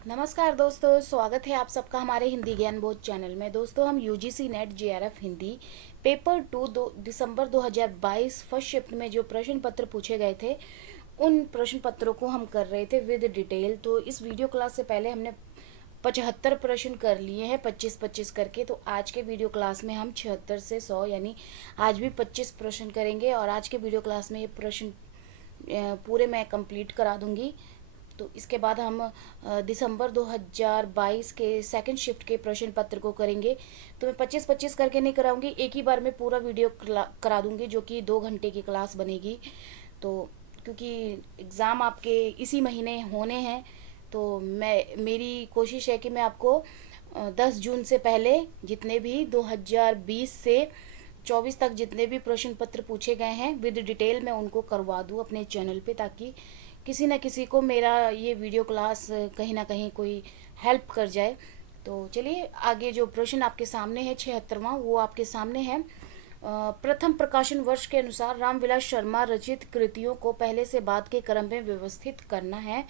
नमस्कार दोस्तों, स्वागत है आप सबका हमारे हिंदी ज्ञान बोध चैनल में। दोस्तों, हम UGC net JRF Hindi paper 2 दिसंबर 2022 फर्स्ट शिफ्ट में जो प्रश्न पत्र पूछे गए थे उन प्रश्न पत्रों को हम कर रहे थे विद डिटेल। तो इस वीडियो क्लास से पहले हमने 75 प्रश्न कर लिए हैं 25-25 करके। तो आज के वीडियो क्लास में हम 76 से 100 यानी आज भी 25 प्रश्न करेंगे और आज के वीडियो क्लास में ये प्रश्न पूरे मैं कंप्लीट करा दूंगी। तो इसके बाद हम दिसंबर 2022 के सेकंड शिफ्ट के प्रश्न पत्र को करेंगे। तो मैं 25-25 करके नहीं कराऊंगी, एक ही बार में पूरा वीडियो करा दूंगी, जो कि 2 घंटे की क्लास बनेगी। तो क्योंकि एग्ज़ाम आपके इसी महीने होने हैं, तो मेरी कोशिश है कि मैं आपको 10 जून से पहले जितने भी 2020 से 24 तक जितने भी प्रश्न पत्र पूछे गए हैं विद डिटेल मैं उनको करवा दूँ अपने चैनल पे, ताकि किसी न किसी को मेरा ये वीडियो क्लास कहीं ना कहीं कोई हेल्प कर जाए। तो चलिए आगे जो प्रश्न आपके सामने है 76वां वो आपके सामने है। प्रथम प्रकाशन वर्ष के अनुसार रामविलास शर्मा रचित कृतियों को पहले से बाद के क्रम में व्यवस्थित करना है।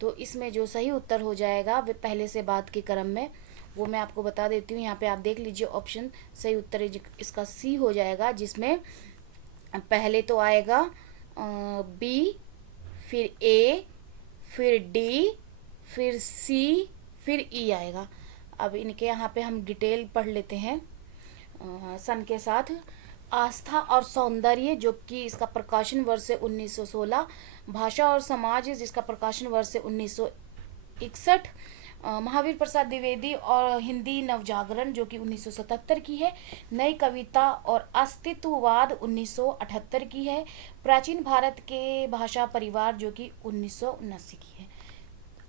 तो इसमें जो सही उत्तर हो जाएगा वे पहले से बाद के क्रम में, वो मैं आपको बता देती हूँ। यहाँ पे आप देख लीजिए ऑप्शन, सही उत्तर इसका सी हो जाएगा, जिसमें पहले तो आएगा बी, फिर ए, फिर डी, फिर सी, फिर ई आएगा। अब इनके यहाँ पे हम डिटेल पढ़ लेते हैं सन के साथ। आस्था और सौंदर्य, जो कि इसका प्रकाशन वर्ष है 1916। भाषा और समाज, जिसका प्रकाशन वर्ष है 1961। महावीर प्रसाद द्विवेदी और हिंदी नवजागरण, जो कि 1977 की है। नई कविता और अस्तित्ववाद 1978 की है। प्राचीन भारत के भाषा परिवार, जो कि 1979 की है।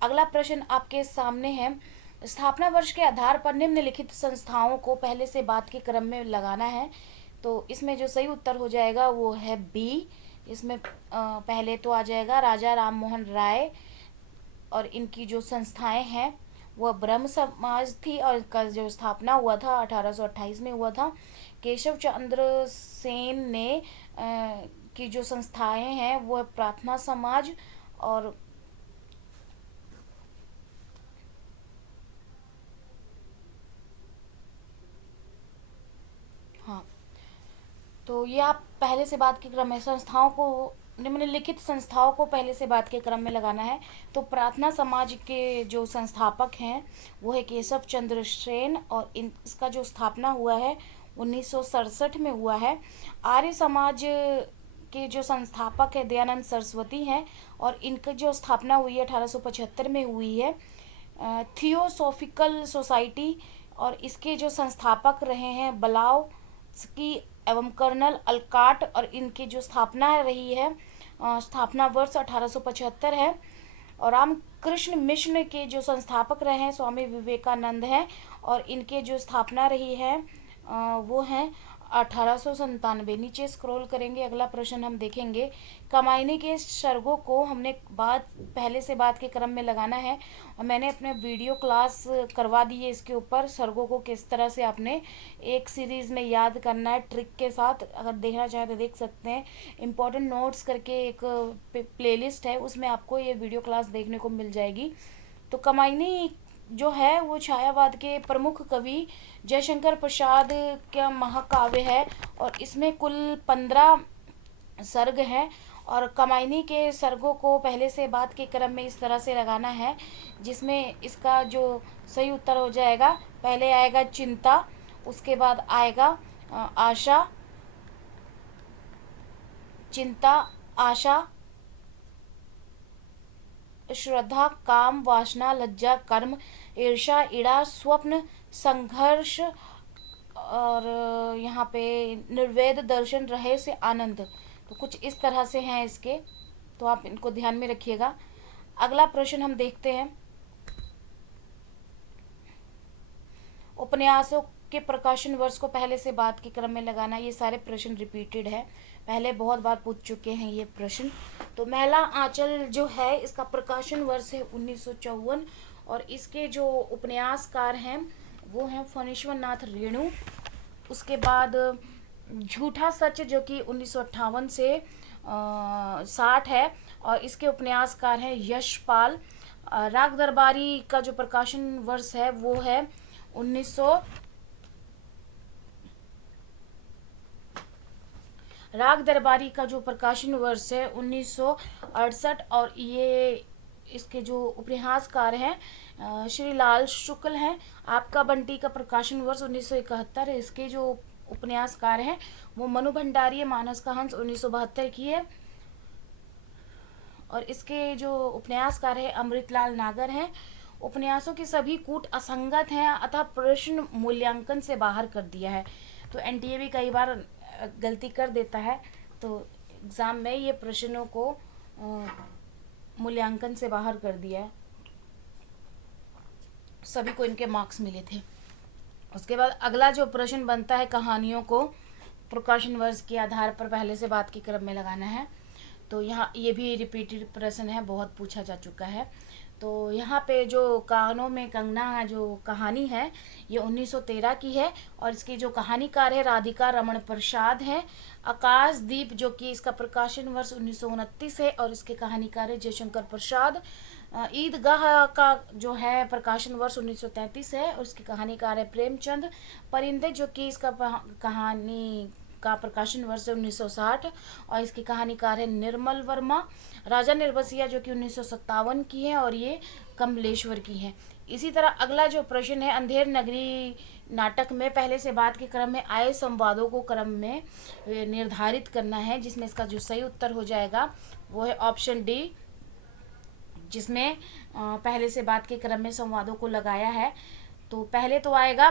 अगला प्रश्न आपके सामने है। स्थापना वर्ष के आधार पर निम्नलिखित संस्थाओं को पहले से बाद के क्रम में लगाना है। तो इसमें जो सही उत्तर हो जाएगा वो है बी। इसमें पहले तो आ जाएगा राजा राम मोहन राय, और इनकी जो संस्थाएं हैं वह ब्रह्म समाज थी, और इसका जो स्थापना हुआ था 1828 में हुआ था। केशव चंद्र सेन ने की जो संस्थाएं हैं वह प्रार्थना समाज और हाँ, तो ये आप पहले से बाद के क्रम में संस्थाओं को, निम्नलिखित संस्थाओं को पहले से बाद के क्रम में लगाना है। तो प्रार्थना समाज के जो संस्थापक हैं वो है केशव चंद्र सेन, और इसका जो स्थापना हुआ है 1967 में हुआ है। आर्य समाज के जो संस्थापक है दयानंद सरस्वती हैं, और इनकी जो स्थापना हुई है 1875 में हुई है। थियोसॉफिकल सोसाइटी, और इसके जो संस्थापक रहे हैं बलाव की एवं कर्नल अलकाट, और इनकी जो स्थापना रही है स्थापना वर्ष 1875 है। और रामकृष्ण मिशन के जो संस्थापक रहे हैं स्वामी विवेकानंद हैं, और इनके जो स्थापना रही है वो हैं 1897। नीचे स्क्रॉल करेंगे, अगला प्रश्न हम देखेंगे। कमायनी के सर्गों को हमने पहले से बाद के क्रम में लगाना है, और मैंने अपने वीडियो क्लास करवा दी है इसके ऊपर, सर्गों को किस तरह से आपने एक सीरीज़ में याद करना है ट्रिक के साथ। अगर देखना चाहें तो देख सकते हैं। इम्पोर्टेंट नोट्स करके एक प्लेलिस्ट है, उसमें आपको ये वीडियो क्लास देखने को मिल जाएगी। तो कमायनी जो है वो छायावाद के प्रमुख कवि जयशंकर प्रसाद का महाकाव्य है, और इसमें कुल 15 सर्ग हैं। और कमायनी के सर्गों को पहले से बाद के क्रम में इस तरह से लगाना है, जिसमें इसका जो सही उत्तर हो जाएगा, पहले आएगा चिंता, उसके बाद आएगा आशा, चिंता, आशा, श्रद्धा, काम, वासना, लज्जा, कर्म, ईर्षा, ईड़ा, स्वप्न, संघर्ष, और यहाँ पे निर्वेद, दर्शन, रहस्य, आनंद। तो कुछ इस तरह से हैं इसके, तो आप इनको ध्यान में रखिएगा। अगला प्रश्न हम देखते हैं। उपन्यासों के प्रकाशन वर्ष को पहले से बाद के क्रम में लगाना। ये सारे प्रश्न रिपीटेड है, पहले बहुत बार पूछ चुके हैं ये प्रश्न। तो महिला आंचल जो है इसका प्रकाशन वर्ष है 1954, और इसके जो उपन्यासकार हैं वो हैं फणीश्वर नाथ रेणु। उसके बाद झूठा सच, जो कि 1958 से 60 है, और इसके उपन्यासकार हैं यशपाल। राग दरबारी का जो प्रकाशन वर्ष है वो है 1900। राग दरबारी का जो प्रकाशन वर्ष है 1968, और ये इसके जो उपन्यासकार हैं श्री लाल शुक्ल हैं। आपका बंटी का प्रकाशन वर्ष 1971 है। इसके जो उपन्यासकार हैं वो मनु भंडारी, मानस का हंस 1972 की है। और इसके जो उपन्यासकार है अमृतलाल नागर हैं। उपन्यासों के सभी कूट असंगत हैं अतः प्रश्न मूल्यांकन से बाहर कर दिया है। तो एनटीए भी कई बार गलती कर देता है, तो एग्ज़ाम में ये प्रश्नों को मूल्यांकन से बाहर कर दिया है। सभी को इनके मार्क्स मिले थे। उसके बाद अगला जो प्रश्न बनता है, कहानियों को प्रकाशन वर्ष के आधार पर पहले से बात के क्रम में लगाना है। तो यहाँ ये भी रिपीटेड प्रश्न है, बहुत पूछा जा चुका है। तो यहाँ पे जो कानों में कंगना जो कहानी है ये 1913 की है, और इसके जो कहानीकार है राधिका रमण प्रसाद हैं। आकाशदीप जो कि इसका प्रकाशन वर्ष 1929 है, और इसके कहानीकार है जयशंकर प्रसाद। ईदगाह का जो है प्रकाशन वर्ष 1933 है, और इसके कहानीकार है प्रेमचंद। परिंदे जो कि इसका कहानी का प्रकाशन वर्ष 1960, और इसकी कहानीकार है निर्मल वर्मा। राजा निर्बसिया जो कि 1957 की है, और ये कमलेश्वर की है। इसी तरह अगला जो प्रश्न है, अंधेर नगरी नाटक में पहले से बात के क्रम में आए संवादों को क्रम में निर्धारित करना है, जिसमें इसका जो सही उत्तर हो जाएगा वो है ऑप्शन डी, जिसमें पहले से बात के क्रम में संवादों को लगाया है। तो पहले तो आएगा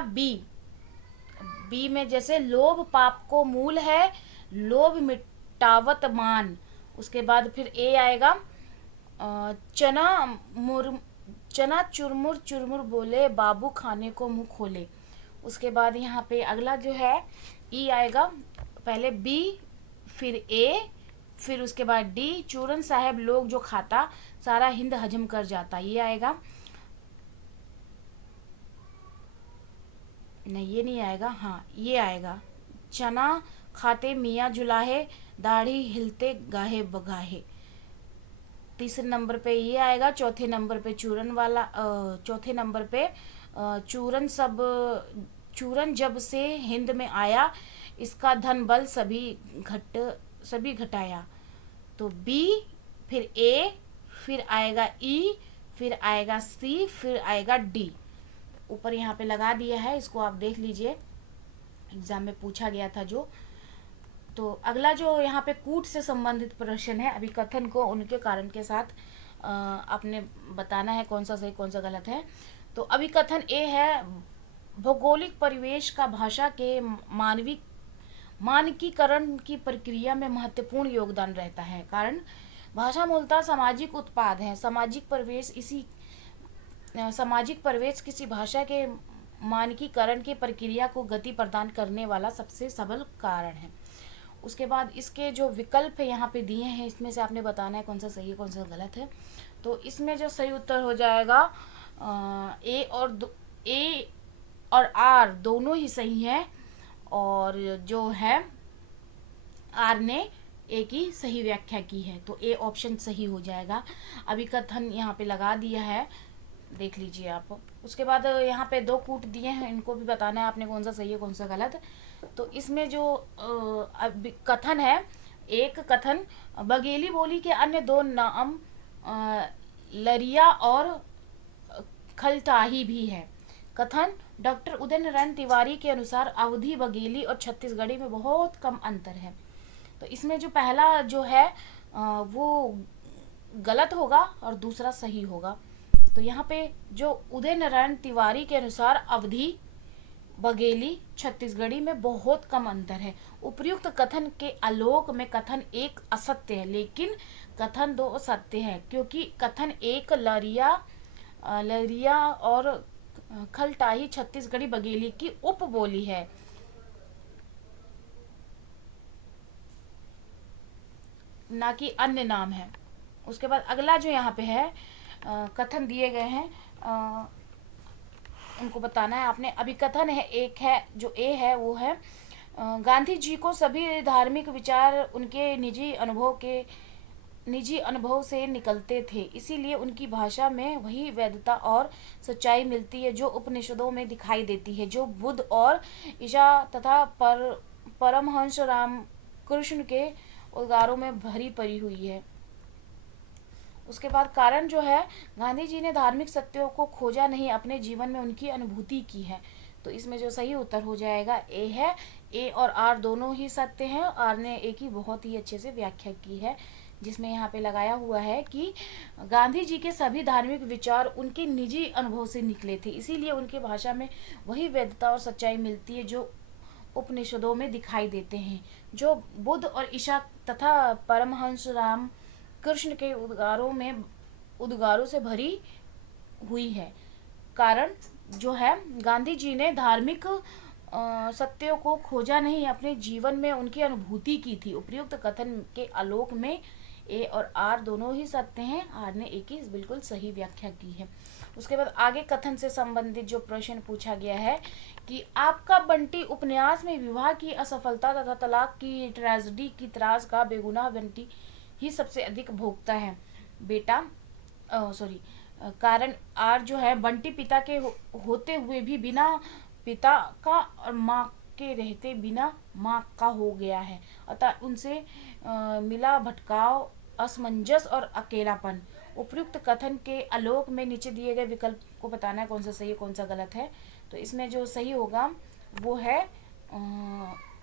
बी में जैसे लोभ पाप को मूल है, लोभ मिटावत मान। उसके बाद फिर ए आएगा चना चुरमुर चुरमुर बोले बाबू खाने को मुंह खोले। उसके बाद यहाँ पे अगला जो है ई आएगा, पहले बी फिर ए फिर उसके बाद डी, चूरन साहब लोग जो खाता सारा हिंद हजम कर जाता, ये आएगा। नहीं ये नहीं आएगा, हाँ ये आएगा, चना खाते मियाँ जुलाहे दाढ़ी हिलते गाहे बगाहे। तीसरे नंबर पे ये आएगा। चौथे नंबर पे चौथे नंबर पे चूरन जब से हिंद में आया इसका धन बल सभी घटाया। तो बी फिर ए फिर आएगा ई फिर आएगा सी फिर आएगा डी। ऊपर यहाँ पे लगा दिया है, इसको आप देख लीजिए, एग्जाम में पूछा गया था जो। तो अगला जो यहाँ पे कूट से संबंधित प्रश्न है, अभी कथन को उनके कारण के साथ आपने बताना है कौन सा सही कौन सा गलत है। तो अभी कथन ए है, भौगोलिक परिवेश का भाषा के मानकीकरण की प्रक्रिया में महत्वपूर्ण योगदान रहता है। कारण भाषा मूलतः सामाजिक उत्पाद है। सामाजिक परिवेश किसी भाषा के मानकीकरण की प्रक्रिया को गति प्रदान करने वाला सबसे सबल कारण है। उसके बाद इसके जो विकल्प यहाँ पे दिए हैं, इसमें से आपने बताना है कौन सा सही है कौन सा गलत है। तो इसमें जो सही उत्तर हो जाएगा ए और आर दोनों ही सही हैं, और जो है आर ने ए की सही व्याख्या की है, तो ए ऑप्शन सही हो जाएगा। अभी कथन यहाँ पे लगा दिया है, देख लीजिए आप। उसके बाद यहाँ पे दो कूट दिए हैं, इनको भी बताना है आपने कौन सा सही है कौन सा गलत। तो इसमें जो कथन है, एक कथन बघेली बोली के अन्य दो नाम लरिया और खलटाही भी है। कथन डॉक्टर उदय नारायण तिवारी के अनुसार अवधी बघेली और छत्तीसगढ़ी में बहुत कम अंतर है। तो इसमें जो पहला जो है वो गलत होगा और दूसरा सही होगा। तो यहाँ पे जो उदय नारायण तिवारी के अनुसार अवधी बघेली छत्तीसगढ़ी में बहुत कम अंतर है। उपर्युक्त कथन के आलोक में कथन एक असत्य है, लेकिन कथन दो सत्य है, क्योंकि कथन एक लरिया और खलटाही छत्तीसगढ़ी बघेली की उपबोली है। ना कि अन्य नाम है। उसके बाद अगला जो यहाँ पे है कथन दिए गए हैं, उनको बताना है आपने। अभी कथन है एक है, जो ए है वो है गांधी जी को सभी धार्मिक विचार उनके निजी अनुभव के निजी अनुभव से निकलते थे, इसीलिए उनकी भाषा में वही वैधता और सच्चाई मिलती है जो उपनिषदों में दिखाई देती है, जो बुद्ध और ईशा तथा परमहंस रामकृष्ण के उद्गारों में भरी पड़ी हुई है। उसके बाद कारण जो है, गांधी जी ने धार्मिक सत्यों को खोजा नहीं, अपने जीवन में उनकी अनुभूति की है। तो इसमें जो सही उत्तर हो जाएगा ए है। ए और आर दोनों ही सत्य हैं। आर ने ए की बहुत ही अच्छे से व्याख्या की है, जिसमें यहाँ पे लगाया हुआ है कि गांधी जी के सभी धार्मिक विचार उनके निजी अनुभव से निकले थे, इसीलिए उनके भाषा में वही वैधता और सच्चाई मिलती है जो उपनिषदों में दिखाई देते हैं, जो बुद्ध और ईशा तथा परमहंस राम कृष्ण के उद्गारों से भरी हुई है। कारण जो है, गांधी जी ने धार्मिक सत्यों को खोजा नहीं, अपने जीवन में उनकी अनुभूति की थी। उपयुक्त कथन के आलोक में ए और आर दोनों ही सत्य हैं। आर ने ए की बिल्कुल सही व्याख्या की है। उसके बाद आगे कथन से संबंधित जो प्रश्न पूछा गया है कि आपका बंटी उपन्यास में विवाह की असफलता तथा तलाक की ट्रेजेडी की त्रास का बेगुनाह बंटी ही सबसे अधिक भोगता है। बेटा कारण आर जो है, बंटी पिता के होते हुए भी बिना पिता का और माँ के रहते बिना माँ का हो गया है, अतः उनसे मिला भटकाव, असमंजस और अकेलापन। उपयुक्त कथन के आलोक में नीचे दिए गए विकल्प को बताना है कौन सा सही है कौन सा गलत है। तो इसमें जो सही होगा वो है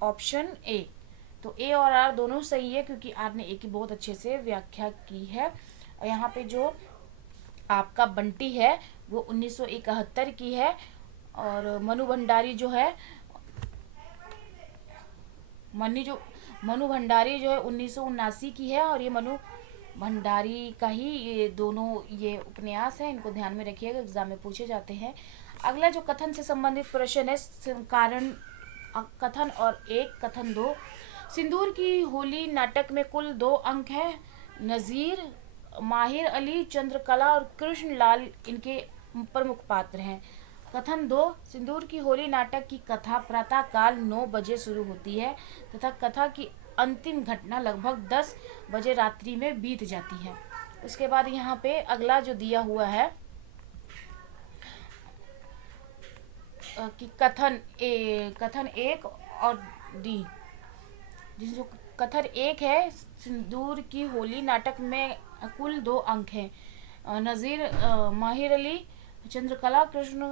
ऑप्शन ए। तो ए और आर दोनों सही है, क्योंकि आर ने ए की बहुत अच्छे से व्याख्या की है। और यहाँ पे जो आपका बंटी है वो 1971 की है, और मनु भंडारी जो है मनु भंडारी जो है 1979 की है, और ये मनु भंडारी का ही ये दोनों ये उपन्यास है। इनको ध्यान में रखिएगा, एग्जाम में पूछे जाते हैं। अगला जो कथन से संबंधित प्रश्न है, कारण कथन और एक कथन दो। सिंदूर की होली नाटक में कुल 2 अंक हैं। नज़ीर, माहिर अली, चंद्रकला और कृष्ण लाल इनके प्रमुख पात्र हैं। कथन 2, सिंदूर की होली नाटक की कथा प्रातः काल 9 बजे शुरू होती है तथा कथा की अंतिम घटना लगभग 10 बजे रात्रि में बीत जाती है। उसके बाद यहाँ पे अगला जो दिया हुआ है कि कथन 1 और डी, जो कथन 1 है, सिंदूर की होली नाटक में कुल 2 अंक हैं। नज़ीर, माहिर अली, चंद्रकला, कृष्ण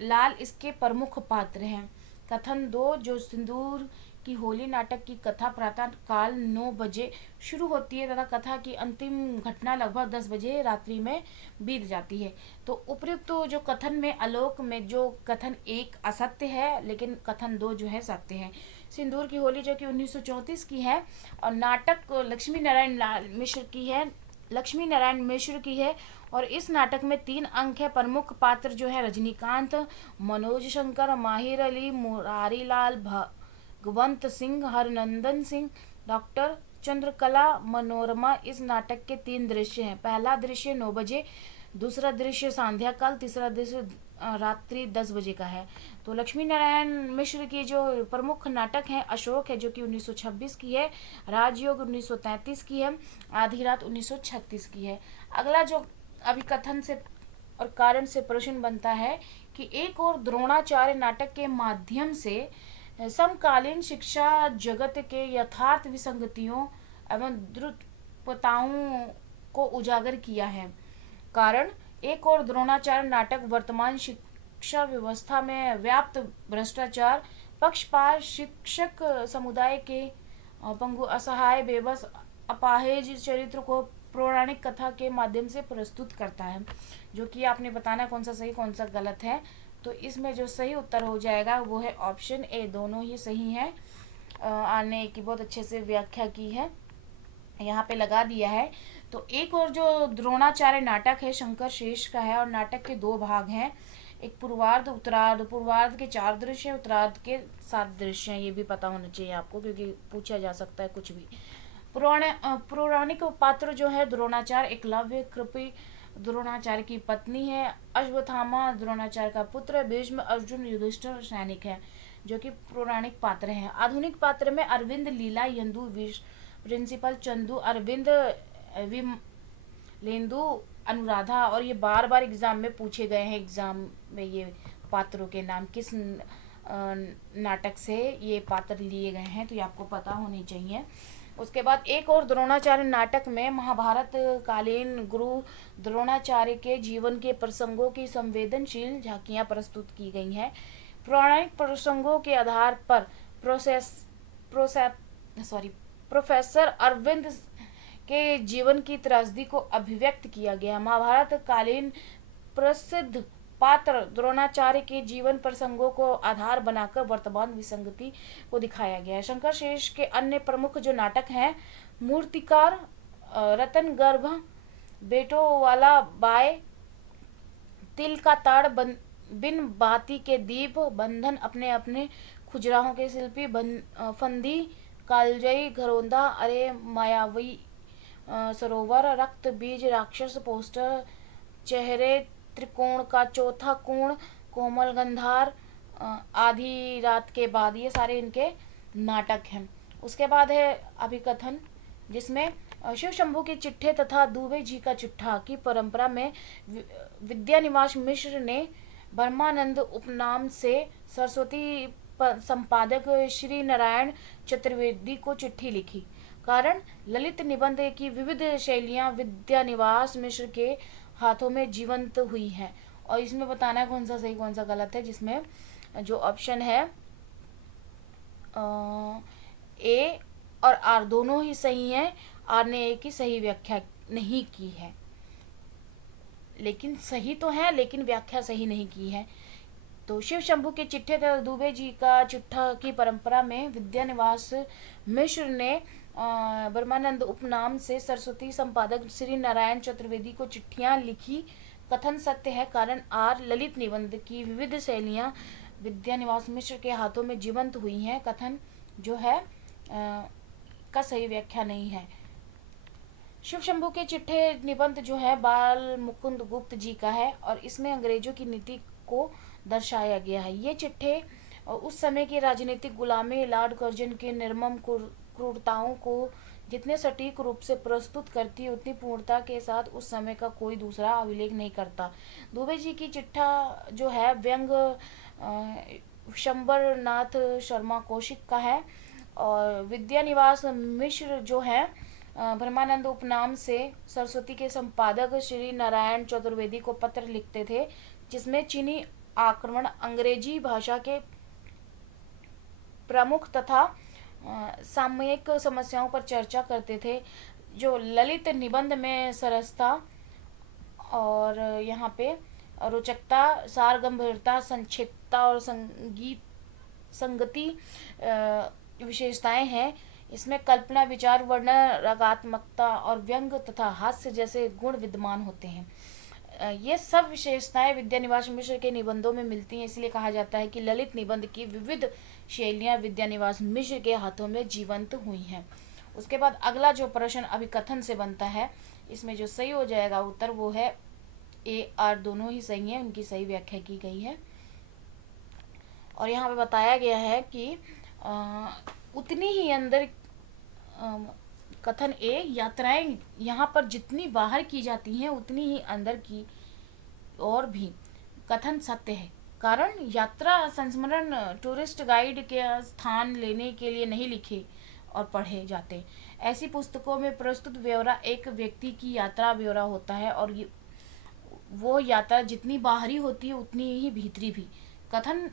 लाल इसके प्रमुख पात्र हैं। कथन 2, जो सिंदूर की होली नाटक की कथा प्रातः काल 9 बजे शुरू होती है तथा कथा की अंतिम घटना लगभग 10 बजे रात्रि में बीत जाती है। तो उपयुक्त तो जो कथन में आलोक में जो कथन 1 असत्य है, लेकिन कथन 2 जो है सत्य है। सिंदूर की होली जो कि 1934 की है, और नाटक लक्ष्मी नारायण मिश्र की है, और इस नाटक में 3 अंक है। प्रमुख पात्र जो है रजनीकांत, मनोज शंकर, माहिर अली, मुरारी लाल, भगवंत सिंह, हरनंदन सिंह, डॉक्टर चंद्रकला, मनोरमा। इस नाटक के 3 दृश्य हैं। पहला दृश्य 9 बजे, दूसरा दृश्य संध्या काल, तीसरा दृश्य रात्रि 10 बजे का है। तो लक्ष्मी नारायण मिश्र की जो प्रमुख नाटक है, अशोक है जो कि 1926 की है, राजयोग 1933 की है, आधी रात 1936 की है। अगला जो अभी कथन से और कारण से प्रश्न बनता है कि एक और द्रोणाचार्य नाटक के माध्यम से समकालीन शिक्षा जगत के यथार्थ विसंगतियों एवं द्रुतताओं को उजागर किया है। कारण एक और द्रोणाचार्य नाटक वर्तमान शिक्षा व्यवस्था में व्याप्त भ्रष्टाचार, पक्षपात, शिक्षक समुदाय के पंगु, असहाय, बेबस, अपाहिज चरित्र को पौराणिक कथा के माध्यम से प्रस्तुत करता है। जो कि आपने बताना कौन सा सही कौन सा गलत है। तो इसमें जो सही उत्तर हो जाएगा वो है ऑप्शन ए, दोनों ही सही हैं। आने की बहुत अच्छे से व्याख्या की है, यहाँ पे लगा दिया है। तो एक और जो द्रोणाचार्य नाटक है शंकर शेष का है, और नाटक के 2 भाग हैं, एक पूर्वार्ध उत्तरार्ध। पूर्वार्ध के 4 दृश्य हैं, उत्तरार्ध के 7 दृश्य हैं। ये भी पता होना चाहिए आपको, क्योंकि पूछा जा सकता है कुछ भी। पौराणिक पात्र जो है द्रोणाचार्य, एकलव्य कृपि द्रोणाचार्य की पत्नी है, अश्वत्थामा द्रोणाचार्य का पुत्र, भीष्म, अर्जुन, युधिष्ठिर सैनिक है, जो कि पौराणिक पात्र हैं। आधुनिक पात्र में अरविंद, लीला, यंदु, प्रिंसिपल चंदू, अरविंद, विमलेंदु, अनुराधा। और ये बार बार एग्जाम में पूछे गए हैं, एग्जाम में ये पात्रों के नाम किस नाटक से ये पात्र लिए गए हैं, तो ये आपको पता होनी चाहिए। उसके बाद एक और द्रोणाचार्य नाटक में महाभारत कालीन गुरु द्रोणाचार्य के जीवन के प्रसंगों की संवेदनशील झांकियां प्रस्तुत की गई हैं। पौराणिक प्रसंगों के आधार पर प्रोफेसर अरविंद के जीवन की त्रासदी को अभिव्यक्त किया गया। महाभारत कालीन प्रसिद्ध पात्र द्रोणाचार्य के जीवन प्रसंगों को आधार बनाकर वर्तमान विसंगति को दिखाया गया है। शंकर शेष के अन्य प्रमुख जो नाटक हैं, मूर्तिकार, रतन गर्भ, बेटो वाला बाय, तिल का ताड़, बिन बाती के दीप, बंधन, अपने अपने खुजराहों के शिल्पी, फंदी, कालजयी, घरोंदा, अरे मायावी सरोवर, रक्त बीज, राक्षस, पोस्टर, चेहरे, त्रिकोण का चौथा कोण, कोमल गंधार, आधी रात के बाद, ये सारे इनके नाटक हैं। उसके बाद है अभिकथन, जिसमें शिव शंभू के चिट्ठे तथा दुबे जी का चिट्ठा की परंपरा में विद्यानिवास मिश्र ने ब्रह्मानंद उपनाम से सरस्वती संपादक श्री नारायण चतुर्वेदी को चिट्ठी लिखी। कारण ललित निबंध की विविध शैलियां विद्यानिवास मिश्र के हाथों में जीवंत हुई हैं। और इसमें बताना है कौन सा सही कौन सा गलत है, जिसमें जो ऑप्शन है ए और आर दोनों ही सही हैं। आर ने ए की सही व्याख्या नहीं की है, लेकिन सही तो है, लेकिन व्याख्या सही नहीं की है। तो शिव शंभू के चिट्ठे तथा दुबे जी का चिट्ठा की परंपरा में विद्यानिवास मिश्र ने ब्रह्मानंद उपनाम से सरस्वती संपादक श्री नारायण चतुर्वेदी को चिट्ठियां लिखी। कथन सत्य है। कारण आर, ललित निबंध की विविध शैलियां विद्यानिवास मिश्र के हाथों में जीवंत हुई हैं। कथन जो है का सही व्याख्या नहीं है। शिव शंभू के चिट्ठे निबंध जो है बाल मुकुंद गुप्त जी का है और इसमें अंग्रेजों की नीति को दर्शाया गया है। ये चिट्ठे उस समय की राजनीतिक गुलामी, लॉर्ड कर्जन के निर्मम क्रूरताओं को जितने सटीक रूप से प्रस्तुत करती है, उतनी पूर्णता के साथ उस समय का कोई दूसरा अभिलेख नहीं करता। दुबे जी की चिट्ठा जो है व्यंग शंबरनाथ शर्मा कौशिक का है। और विद्यानिवास मिश्र जो है ब्रह्मानंद उपनाम से सरस्वती के संपादक श्री नारायण चतुर्वेदी को पत्र लिखते थे, जिसमें चीनी आक्रमण, अंग्रेजी भाषा के प्रमुख तथा सामयिक समस्याओं पर चर्चा करते थे। जो ललित निबंध में सरसता और यहाँ पे रोचकता, सार गंभीरता, संक्षिप्तता और संगति विशेषताएं हैं। इसमें कल्पना, विचार, वर्णन, रागात्मकता और व्यंग तथा हास्य जैसे गुण विद्यमान होते हैं। ये सब विशेषताएं विद्यानिवास मिश्र के निबंधों में मिलती हैं। इसलिए कहा जाता है कि ललित निबंध की विविध शैलियां विद्यानिवास मिश्र के हाथों में जीवंत हुई हैं। उसके बाद अगला जो प्रश्न अभिकथन से बनता है, इसमें जो सही हो जाएगा उत्तर वो है ए, आर दोनों ही सही हैं, उनकी सही व्याख्या की गई है। और यहाँ पे बताया गया है कि उतनी ही अंदर कथन ए, यात्राएं यहाँ पर जितनी बाहर की जाती हैं उतनी ही अंदर की और भी कथन सत्य है। कारण यात्रा संस्मरण टूरिस्ट गाइड के स्थान लेने के लिए नहीं लिखे और पढ़े जाते। ऐसी पुस्तकों में प्रस्तुत ब्यौरा एक व्यक्ति की यात्रा ब्यौरा होता है और वो यात्रा जितनी बाहरी होती है उतनी ही भीतरी भी। कथन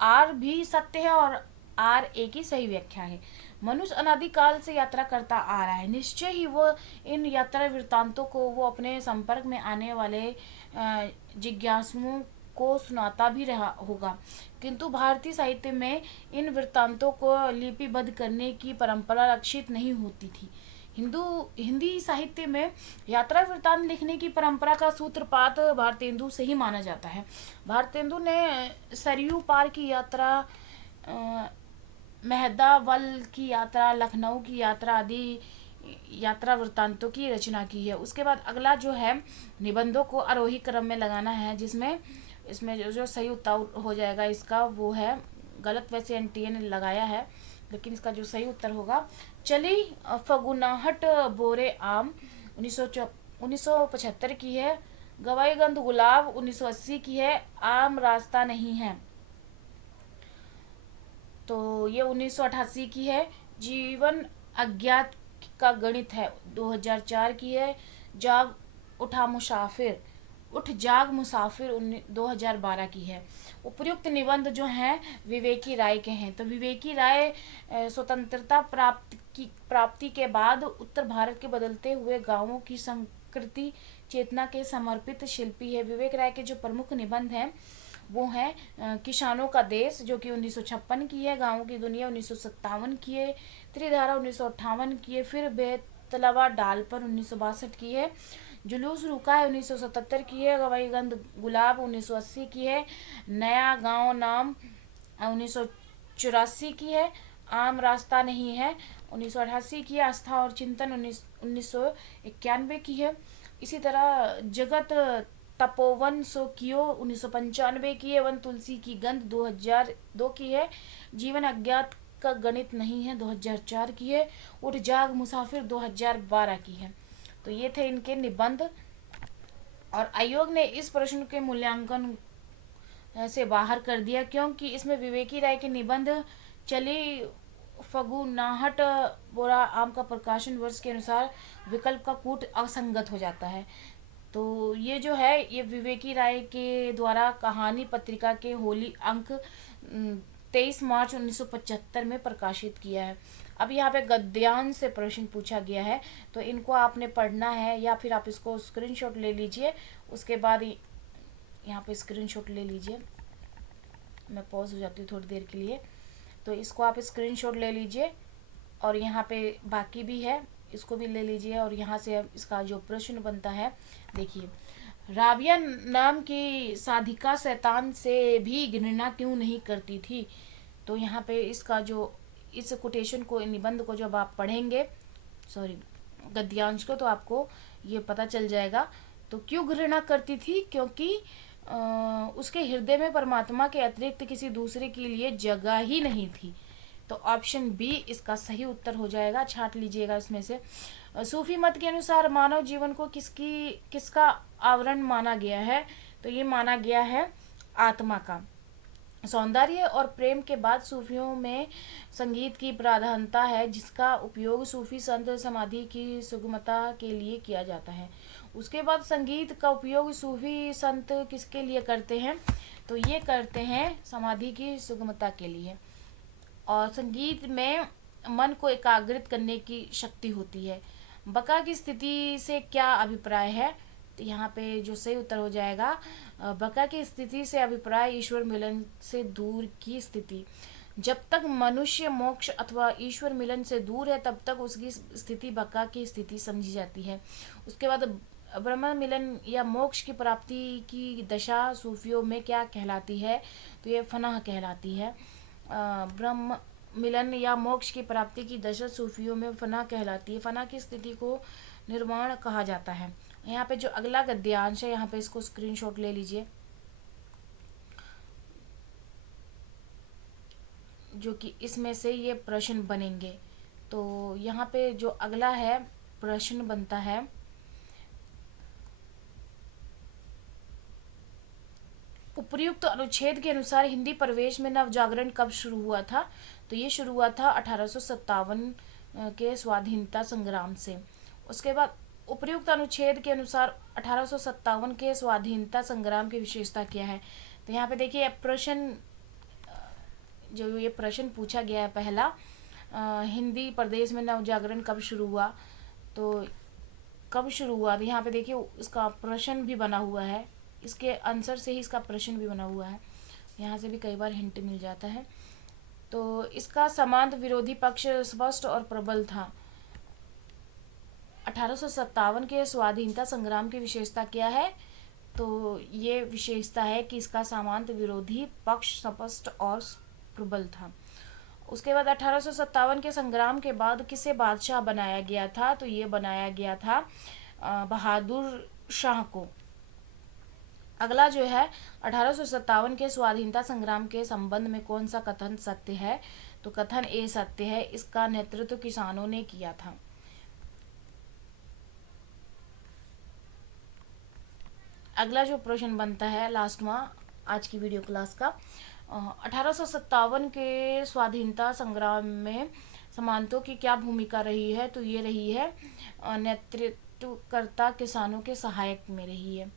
आर भी सत्य है और आर ए की सही व्याख्या है। मनुष्य अनादिकाल से यात्रा करता आ रहा है। निश्चय ही वो इन यात्रा वृत्तांतों को वो अपने संपर्क में आने वाले जिज्ञासुओं को सुनाता भी रहा होगा, किंतु भारतीय साहित्य में इन वृत्तांतों को लिपिबद्ध करने की परंपरा लक्षित नहीं होती थी। हिंदी साहित्य में यात्रा वृत्तांत लिखने की परंपरा का सूत्रपात भारतेंदु से ही माना जाता है। भारतेंदु ने सरयू पार की यात्रा, मेहदावल की यात्रा, लखनऊ की यात्रा आदि यात्रा वृत्तांतों की रचना की है। उसके बाद अगला जो है निबंधों को आरोही क्रम में लगाना है, जिसमें इसमें जो सही उत्तर हो जाएगा इसका वो है गलत, वैसे एनटीए ने लगाया है, लेकिन इसका जो सही उत्तर होगा चली फगुनाहट बोरे आम 1975 की है। गवाई गंध गुलाब 1980 की है। आम रास्ता नहीं है तो ये 1988 की है। जीवन अज्ञात का गणित है 2004 की है। जाग उठा मुसाफिर उठ जाग मुसाफिर 2012 की है। उपर्युक्त निबंध जो हैं विवेकी राय के हैं। तो विवेकी राय स्वतंत्रता प्राप्ति के बाद उत्तर भारत के बदलते हुए गांवों की संस्कृति चेतना के समर्पित शिल्पी है। विवेक राय के जो प्रमुख निबंध हैं वो है किसानों का देश जो कि 1956 की है। गाँवों की दुनिया 1957 की है। त्रिधारा 1958 की है। फिर बेतलवा डाल पर 1962 की है। जुलूस रुका है 1977 की है। गवाई गंध गुलाब 1980 की है। नया गांव नाम 1984 की है। आम रास्ता नहीं है 1988 की है। आस्था और चिंतन 1991 की है। इसी तरह जगत तपोवन सो कियो 1995 की है। वन तुलसी की गंध 2002 की है। जीवन अज्ञात का गणित नहीं है 2004 की है। उठ जाग मुसाफिर 2012 की है। तो ये थे इनके निबंध और आयोग ने इस प्रश्न के मूल्यांकन से बाहर कर दिया क्योंकि इसमें विवेकी राय के निबंध चली फगुनाहट बोरा आम का प्रकाशन वर्ष के अनुसार विकल्प का कूट असंगत हो जाता है। तो ये जो है ये विवेकी राय के द्वारा कहानी पत्रिका के होली अंक 23 मार्च 1975 में प्रकाशित किया है। अब यहाँ पे गद्यांश से प्रश्न पूछा गया है तो इनको आपने पढ़ना है या फिर आप इसको स्क्रीनशॉट ले लीजिए। उसके बाद यहाँ पे स्क्रीनशॉट ले लीजिए। मैं पॉज हो जाती हूँ थोड़ी देर के लिए। तो इसको आप स्क्रीनशॉट ले लीजिए और यहाँ पे बाकी भी है इसको भी ले लीजिए। और यहाँ से अब इसका जो प्रश्न बनता है देखिए, राबिया नाम की साधिका शैतान से भी घृणा क्यों नहीं करती थी। तो यहाँ पे इसका जो इस कोटेशन को निबंध को जब आप पढ़ेंगे सॉरी गद्यांश को तो आपको ये पता चल जाएगा। तो क्यों घृणा करती थी क्योंकि उसके हृदय में परमात्मा के अतिरिक्त किसी दूसरे के लिए जगह ही नहीं थी। तो ऑप्शन बी इसका सही उत्तर हो जाएगा। छांट लीजिएगा इसमें से। सूफी मत के अनुसार मानव जीवन को किसका आवरण माना गया है। तो ये माना गया है आत्मा का। सौंदर्य और प्रेम के बाद सूफियों में संगीत की प्राधान्यता है जिसका उपयोग सूफी संत समाधि की सुगमता के लिए किया जाता है। उसके बाद संगीत का उपयोग सूफी संत किसके लिए करते हैं। तो ये करते हैं समाधि की सुगमता के लिए। और संगीत में मन को एकाग्रित करने की शक्ति होती है। बका की स्थिति से क्या अभिप्राय है। तो यहाँ पे जो सही उत्तर हो जाएगा बका की स्थिति से अभिप्राय ईश्वर मिलन से दूर की स्थिति। जब तक मनुष्य मोक्ष अथवा ईश्वर मिलन से दूर है तब तक उसकी स्थिति बका की स्थिति समझी जाती है। उसके बाद ब्रह्म मिलन या मोक्ष की प्राप्ति की दशा सूफियों में क्या कहलाती है। तो ये फनाह कहलाती है। ब्रह्म मिलन या मोक्ष की प्राप्ति की दशा सूफियों में फना कहलाती है। फना की स्थिति को निर्वाण कहा जाता है। यहाँ पे जो अगला गद्यांश है यहाँ पे इसको स्क्रीनशॉट ले लीजिए जो कि इसमें से ये प्रश्न बनेंगे। तो यहाँ पे जो अगला है प्रश्न बनता है उपर्युक्त अनुच्छेद के अनुसार हिंदी प्रवेश में नवजागरण कब शुरू हुआ था। तो ये शुरू हुआ था 1857 के स्वाधीनता संग्राम से। उसके बाद उपर्युक्त अनुच्छेद के अनुसार 1857 के स्वाधीनता संग्राम की विशेषता क्या है। तो यहाँ पे देखिए प्रश्न जो ये प्रश्न पूछा गया है पहला हिंदी प्रदेश में नवजागरण कब शुरू हुआ। तो कब शुरू हुआ तो यहाँ पे देखिए इसका प्रश्न भी बना हुआ है। इसके आंसर से ही इसका प्रश्न भी बना हुआ है। यहाँ से भी कई बार हिंट मिल जाता है। तो इसका समांत विरोधी पक्ष स्पष्ट और प्रबल था। 1857 के स्वाधीनता संग्राम की विशेषता क्या है। तो ये विशेषता है कि इसका समांत विरोधी पक्ष स्पष्ट और प्रबल था। उसके बाद 1857 के संग्राम के बाद किसे बादशाह बनाया गया था। तो ये बनाया गया था बहादुर शाह को। अगला जो है 1857 के स्वाधीनता संग्राम के संबंध में कौन सा कथन सत्य है। तो कथन ए सत्य है, इसका नेतृत्व किसानों ने किया था। अगला जो प्रश्न बनता है लास्टवा आज की वीडियो क्लास का, 1857 के स्वाधीनता संग्राम में समानतों की क्या भूमिका रही है? तो ये रही है नेतृत्वकर्ता किसानों के सहायक में रही है।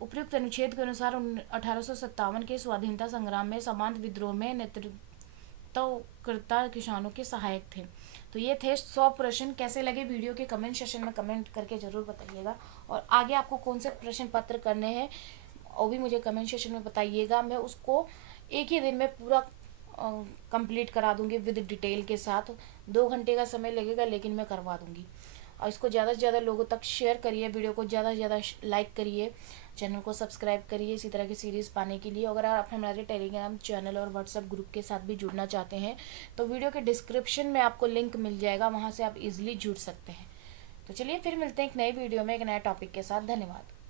उपयुक्त अनुच्छेद के अनुसार 1857 के स्वाधीनता संग्राम में समांत विद्रोह में नेतृत्वकर्ता किसानों के सहायक थे। तो ये थे 100 प्रश्न। कैसे लगे वीडियो के कमेंट सेक्शन में कमेंट करके ज़रूर बताइएगा, और आगे आपको कौन से प्रश्न पत्र करने हैं वो भी मुझे कमेंट सेक्शन में बताइएगा। मैं उसको एक ही दिन में पूरा कंप्लीट करा दूंगी विद डिटेल के साथ। 2 घंटे का समय लगेगा लेकिन मैं करवा दूंगी। और इसको ज़्यादा से ज़्यादा लोगों तक शेयर करिए, वीडियो को ज़्यादा से ज़्यादा लाइक करिए, चैनल को सब्सक्राइब करिए इसी तरह की सीरीज़ पाने के लिए। अगर आप हमारे टेलीग्राम चैनल और व्हाट्सएप ग्रुप के साथ भी जुड़ना चाहते हैं तो वीडियो के डिस्क्रिप्शन में आपको लिंक मिल जाएगा, वहाँ से आप इजीली जुड़ सकते हैं। तो चलिए फिर मिलते हैं एक नए वीडियो में एक नए टॉपिक के साथ। धन्यवाद।